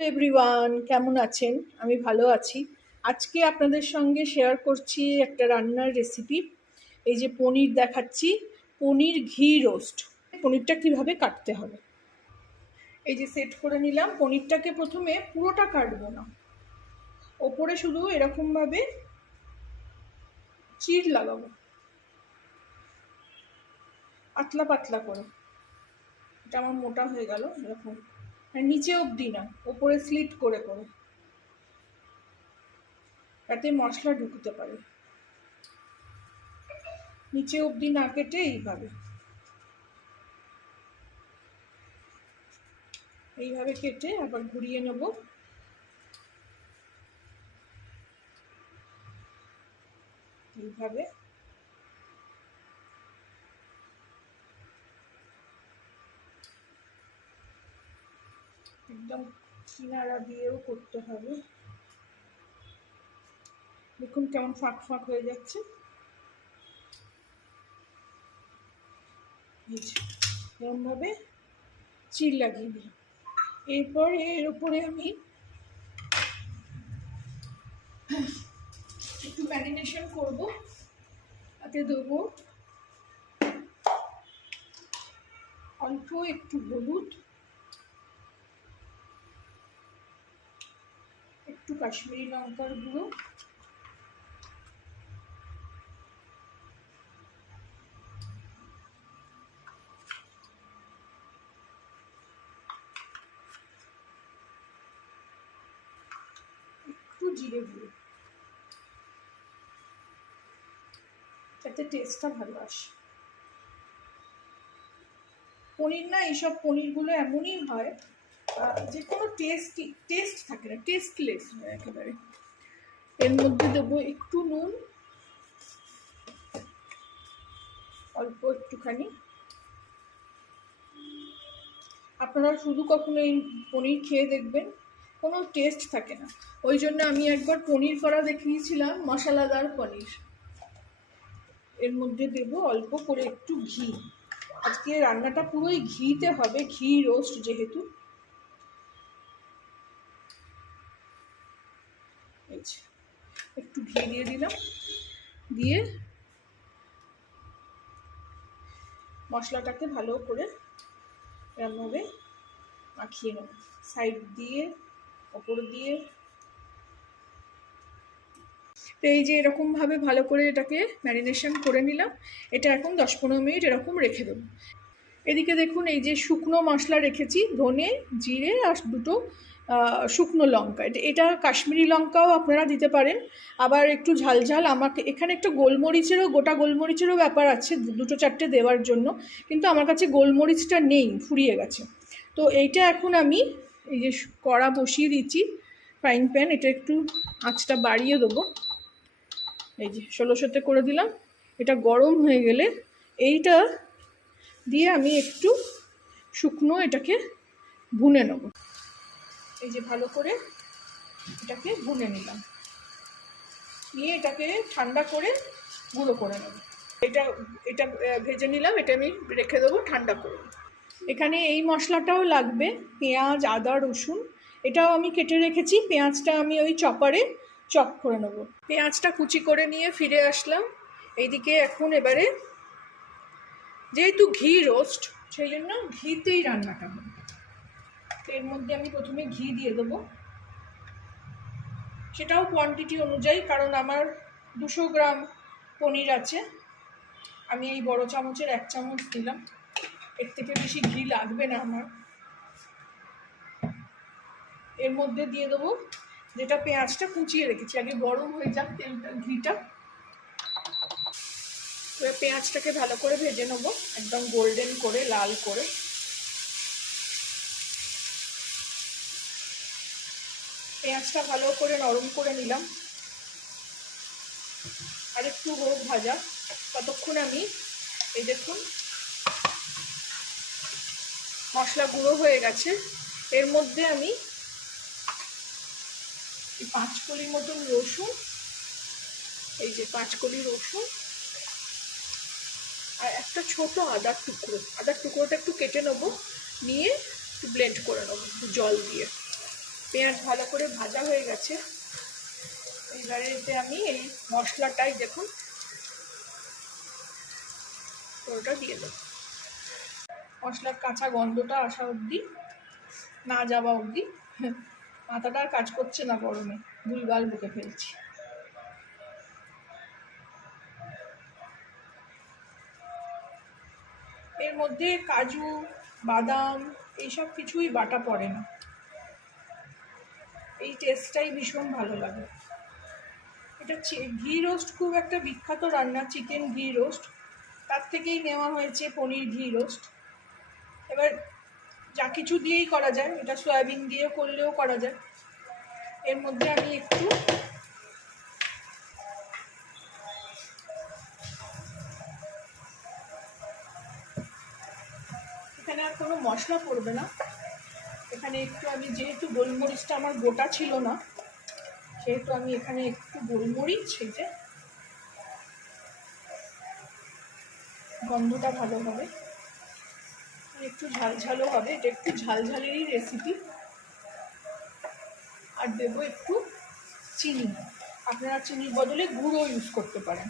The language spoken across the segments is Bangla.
এভরিওয়ান, কেমন আছেন? আমি ভালো আছি। আজকে আপনাদের সঙ্গে শেয়ার করছি একটা রান্নার রেসিপি। এই যে পনির দেখাচ্ছি, পনির ঘি রোস্ট। পনিরটা কিভাবে কাটতে হবে, এই যে সেট করে নিলাম। পনিরটাকে প্রথমে পুরোটা কাটবো না, ওপরে শুধু এরকমভাবে চিড় লাগাবো, পাতলা পাতলা করে। এটা আমার মোটা হয়ে গেল এরকম, আর নিচে অবধি না, ওপরে স্লিট করে করে, যাতে মশলা ঢুকতে পারে। নিচে অবধি না কেটে এইভাবে কেটে আবার ঘুরিয়ে নেব। এইভাবে একদম কিনারা দিয়েও করতে হবে। দেখুন কেমন ফাঁক ফাঁক হয়ে যাচ্ছে। এরকমভাবে চিড় লাগিয়ে দিলাম। এরপর এর উপরে আমি একটু ম্যারিনেশন করব। তাতে দেবো অল্প একটু হলুদ, একটু কাশ্মীরি লঙ্কার গুঁড়ো, একটু জিরে গুঁড়ো, যাতে টেস্টটা ভালো আসে। পনির না, এইসব পনিরগুলো এমনই হয়, যে কোনো টেস্ট থাকে না, টেস্টলেস হয় একেবারে। এর মধ্যে দেবো একটু নুন, অল্প একটুখানি। আপনারা শুধু কখনো এই পনির খেয়ে দেখবেন, কোনো টেস্ট থাকে না। ওই জন্য আমি একবার পনির করা দেখিয়েছিলাম, মশলাদার পনির। এর মধ্যে দেব অল্প করে একটু ঘি। আজকে রান্নাটা পুরোই ঘিতে হবে, ঘি রোস্ট যেহেতু। একটু ঘি দিয়ে দিলাম, দিয়ে মশলাটাকে ভালো করে এরমভাবে মাখিয়ে নেব, সাইড দিয়ে ওপর দিয়ে। তো এই যে এরকমভাবে ভালো করে এটাকে ম্যারিনেশন করে নিলাম। এটা এখন 10-15 মিনিট এরকম রেখে দেবো। এদিকে দেখুন, এই যে শুকনো মশলা রেখেছি, ধনে, জিরে আর দুটো শুকনো লঙ্কা। এটা কাশ্মীরি লঙ্কাও আপনারা দিতে পারেন, আবার একটু ঝাল ঝাল। আমাকে এখানে একটু গোলমরিচেরও, গোটা গোলমরিচেরও ব্যাপার আছে 2-4টে দেওয়ার জন্য, কিন্তু আমার কাছে গোলমরিচটা নেই, ফুরিয়ে গেছে। তো এইটা এখন আমি এই যে কড়া বসিয়ে দিচ্ছি, ফ্রাইং প্যান। এটা একটু আঁচটা বাড়িয়ে দেবো, এই যে 1600-তে করে দিলাম। এটা গরম হয়ে গেলে এইটা দিয়ে আমি একটু শুকনো এটাকে ভুনে নেব। এই যে ভালো করে এটাকে ভুনে নিলাম, নিয়ে এটাকে ঠান্ডা করে গুঁড়ো করে নেব। এটা ভেজে নিলাম, এটা আমি রেখে দেবো ঠান্ডা করে। এখানে এই মশলাটাও লাগবে, পেঁয়াজ, আদা, রসুন, এটাও আমি কেটে রেখেছি। পেঁয়াজটা আমি ওই চপারে চপ করে নেব। পেঁয়াজটা কুচি করে নিয়ে ফিরে আসলাম। এইদিকে এখন এবারে যেহেতু ঘি রোস্ট, সেই জন্য ঘিতেই রান্নাটা হবে। এর মধ্যে আমি প্রথমে ঘি দিয়ে দেবো, সেটাও কোয়ান্টিটি অনুযায়ী, কারণ আমার 200 গ্রাম পনির আছে। আমি এই বড় চামচের 1 চামচ দিলাম, এর থেকে বেশি ঘি লাগবে না আমার। এর মধ্যে দিয়ে দেবো যেটা পেঁয়াজটা কুচিয়ে রেখেছি, আগে গরম হয়ে যাক তেলটা, ঘিটা। এবার পেঁয়াজটাকে ভালো করে ভেজে নেবো, একদম গোল্ডেন করে, লাল করে। পেঁয়াজটা ভালো করে নরম করে নিলাম, আর একটু হোক ভাজা। ততক্ষণ আমি এই দেখুন মশলা গুঁড়ো হয়ে গেছে। এর মধ্যে আমি 5 কলি মতন রসুন, এই যে 5 কলি রসুন, আর একটা ছোট আদার টুকরোটা একটু কেটে নেবো, নিয়ে একটু ব্লেন্ড করে নেবো একটু জল দিয়ে। পেঁয়াজ ভালো করে ভাজা হয়ে গেছে। এইবারে এতে আমি এই মশলাটাই দেখুন ওটা দিয়ে দেবো। মশলার কাঁচা গন্ধটা আসা অবধি, না যাওয়া অবধি। মাথাটা আর কাজ করছে না গরমে, ভুলভাল বকে ফেলছি। এর মধ্যে কাজু বাদাম এইসব কিছুই বাটা পড়ে না, এই টেস্টটাই ভীষণ ভালো লাগে। এটা ঘি রোস্ট খুব একটা বিখ্যাত রান্না, চিকেন ঘি রোস্ট, তার থেকেই নেওয়া হয়েছে পনির ঘি রোস্ট। এবার যা কিছু দিয়েই করা যায়, এটা সয়াবিন দিয়েও করলেও করা যায়। এর মধ্যে আমি একটু এখানে আর কোনো মশলা পড়বে না, এখানে একটু আমি যেহেতু গোলমরিচটা আমার গোটা ছিল না, সেহেতু আমি এখানে একটু গোলমরিচ ছেঁচে গন্ধটা ভালো হবে, একটু ঝালঝালও হবে, এটা একটু ঝালঝালেরই রেসিপি। আর দেবো একটু চিনি, আপনারা চিনির বদলে গুঁড়ো ইউজ করতে পারেন,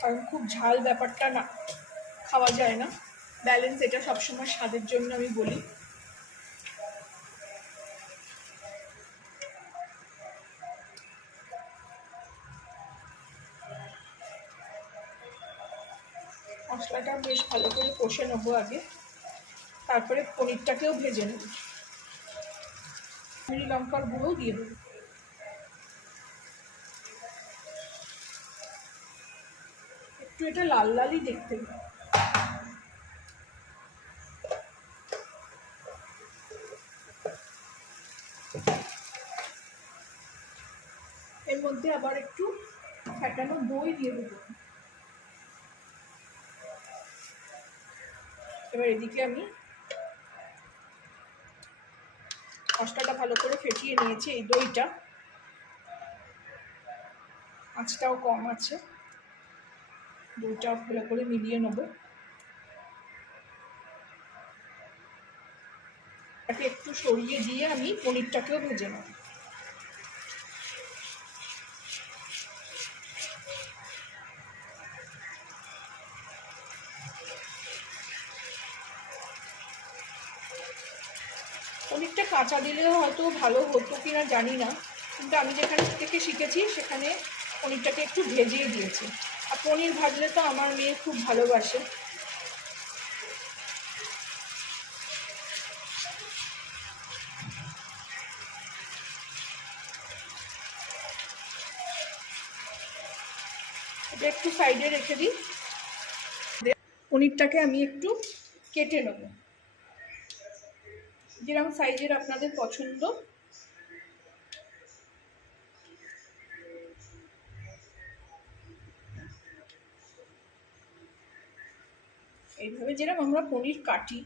কারণ খুব ঝাল ব্যাপারটা না খাওয়া যায় না। ব্যালেন্স এটা সবসময় স্বাদের জন্য আমি বলি। মশলাটা বেশ ভালো করে কষে নেবো আগে, তারপরে পনিরটাকেও ভেজে নেব। কাশ্মীরি লঙ্কার গুঁড়ো দিয়ে দেবো। একটু এটা লাল লালই দেখতে হবে। এর মধ্যে আবার একটু ফ্যাটানো দই দিয়ে দেবো। এবার এদিকে আমি মশলাটা ভালো করে ফেটিয়ে নিয়েছি, এই দইটা আঁচটাও কম আছে, দইটাও ভালো করে মিলিয়ে নেব। এটাকে একটু সরিয়ে দিয়ে আমি পনিরটাকেও ভেজে নেব। পনিরটা কাঁচা দিলেও হয়তো ভালো হতো কিনা জানি না, কিন্তু আমি যেখানে থেকে শিখেছি সেখানে পনিরটাকে একটু ভেজিয়ে দিয়েছি। আর পনির ভাজলে তো আমার মেয়ে খুব ভালোবাসে। এটা একটু সাইডে রেখে দিই। পনিরটাকে আমি একটু কেটে নেব, যেরকম সাইজের আপনাদের পছন্দ। এইভাবে যেরকম আমরা পনির কাটি,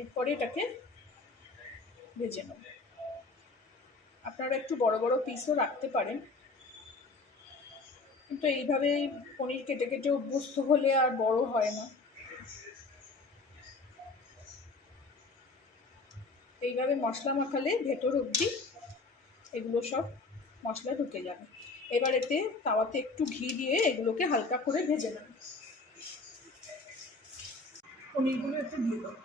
এরপরে এটাকে ভেজে নেব। আপনারা একটু বড় বড় পিসও রাখতে পারেন, কিন্তু এইভাবে পনির কেটে কেটে অভ্যস্ত হলে আর বড় হয় না। এইভাবে মশলা মাখালে ভেতর অবধি এগুলো সব মশলা ঢুকে যাবে। এবার এতে তাওয়াতে একটু ঘি দিয়ে এগুলোকে হালকা করে ভেজে নেব। পনিরগুলো একটু দিয়ে দেবো।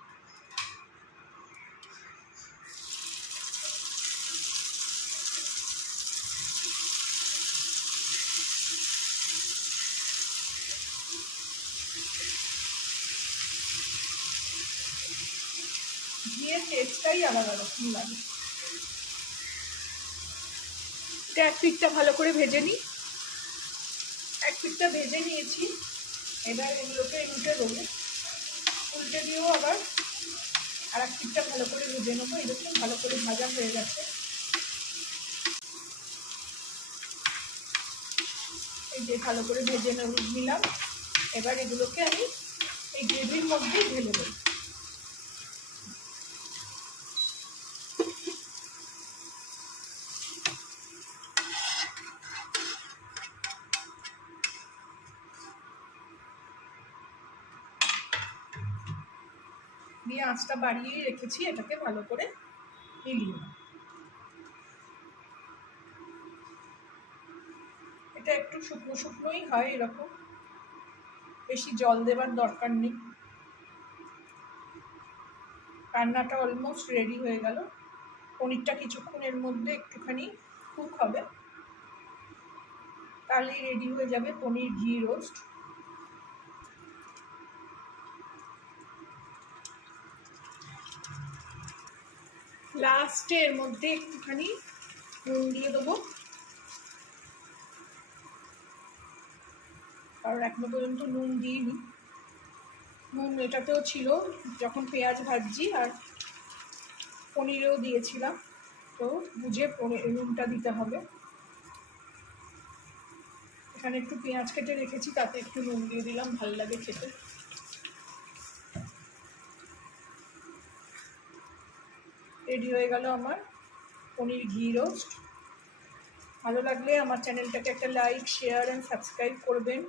ঘিয়ের টেস্টটাই আলাদা রকম লাগে। এটা এক পিঠটা ভালো করে ভেজে নিই। এক পিঠটা ভেজে নিয়েছি, এবার এগুলোকে উল্টে দেবো। উল্টে দিয়েও আবার আর এক পিঠটা ভালো করে ভেজে নেবো। এরকম ভালো করে ভাজা হয়ে গেছে। এই যে ভালো করে ভেজে নিলাম। এবার এগুলোকে আমি এই গ্রেভির মধ্যেই ঢেলে দেবো। দিয়ে আঁচটা বাড়িয়েই রেখেছি, এটাকে ভালো করে মিলিয়ে। এটা একটু শুকনো শুকনোই হয়, এরকম বেশি জল দেবার দরকার নেই। রান্নাটা অলমোস্ট রেডি হয়ে গেল। পনিরটা কিছুক্ষণের মধ্যে একটুখানি কুক হবে, তাহলেই রেডি হয়ে যাবে পনির ঘি রোস্ট। লাস্টে এর মধ্যে একটুখানি নুন দিয়ে দেবো, কারণ এখনো পর্যন্ত নুন দিইনি। নুন এটাতেও ছিল যখন পেঁয়াজ ভাজছি, আর পনিরেও দিয়েছিলাম, তো বুঝে নুনটা দিতে হবে। এখানে একটু পেঁয়াজ কেটে রেখেছি, তাতে একটু নুন দিয়ে দিলাম, ভালো লাগে খেতে। রেডি হয়ে গেল আমার পনির ঘি রোস্ট। ভালো লাগলে আমার চ্যানেলটাকে একটা লাইক, শেয়ার অ্যান্ড সাবস্ক্রাইব করবেন।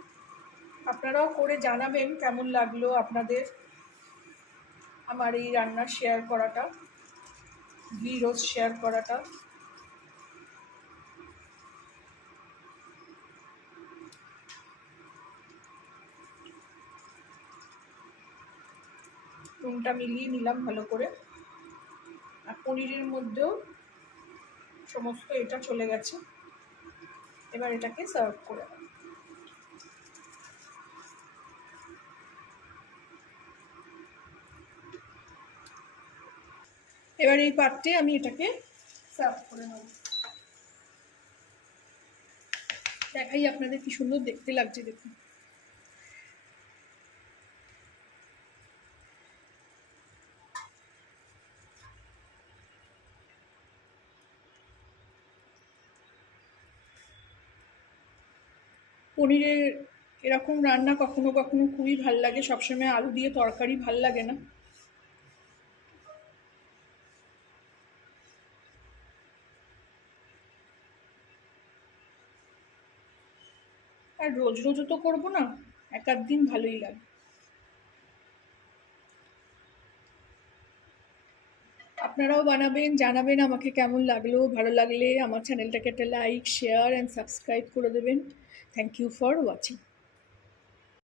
আপনারাও করে জানাবেন কেমন লাগলো আপনাদের আমার এই রান্নার শেয়ার করাটা, ঘি রোস্ট শেয়ার করাটা। নুনটা মিলিয়ে নিলাম ভালো করে, আর পনিরের মধ্যেও সমস্ত এটা চলে গেছে। এবার এটাকে সার্ভ করে দেব। এবার এই পাত্রে আমি এটাকে সার্ভ করে নেব। দেখাই আপনাদের কি সুন্দর দেখতে লাগছে, দেখুন। পনিরের এরকম রান্না কখনো কখনো খুবই ভাল লাগে, সবসময় আলু দিয়ে তরকারি ভাল লাগে না। আর রোজ রোজও তো করবো না, এক আধ দিন ভালোই লাগে। আপনারাও বানাবেন, জানাবেন আমাকে কেমন লাগলো। ভালো লাগলে আমার চ্যানেলটাকে একটা লাইক, শেয়ার অ্যান্ড সাবস্ক্রাইব করে দেবেন। Thank you for watching.